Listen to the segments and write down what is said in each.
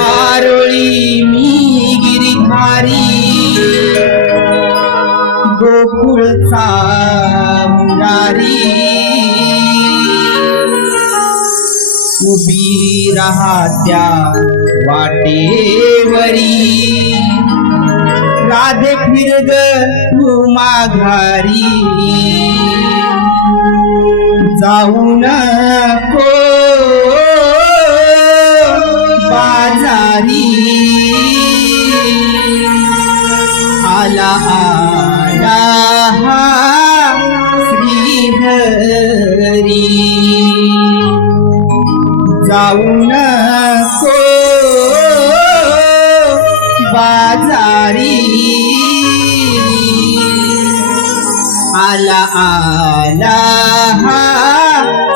आरोळी मी गिरीधारी गोकुळचा मुरारी उभी राहत्या वाटेवरी. राधे फिरग माघारी जाऊ नको जाऊन को बाजारी। आला आला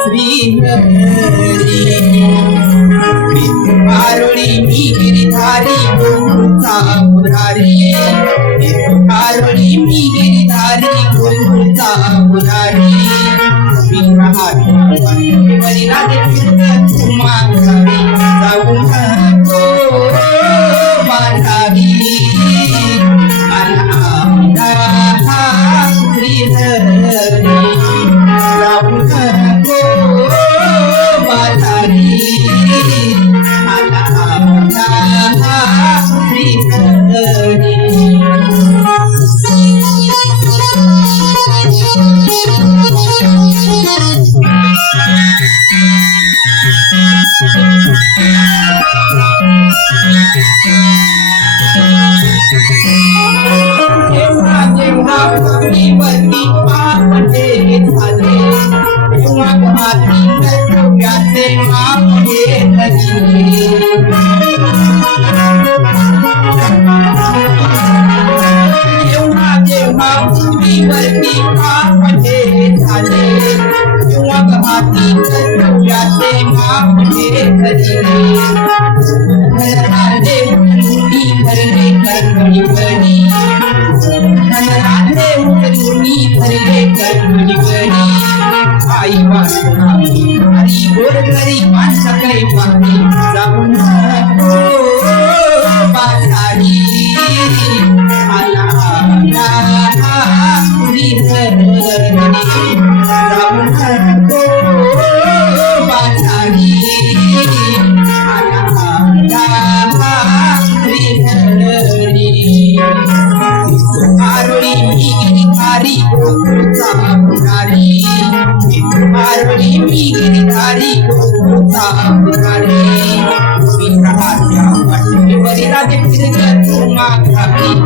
श्री श्रीहरी। मी गिरीधारी गोकुळचा पुरारी Imagínate, जेव्हा पृथ्वीवरती पापटे झाले तेव्हा माती कर्तव्याचे माप घेतले जेव्हा जेव्हा पृथ्वीवरती पापटे झाले तेव्हा माती कर्तव्याचे माप भरले कर्मणी आई वासना हरी गोर माणसाकडे पाहते जाऊन बाजारी आला आला जाऊन बाजारी आला आरोळी गोकुळचा मुरारी विग्रहाच्या वाटेवरी राधे फिरत तुम्हा घाबरी जाऊ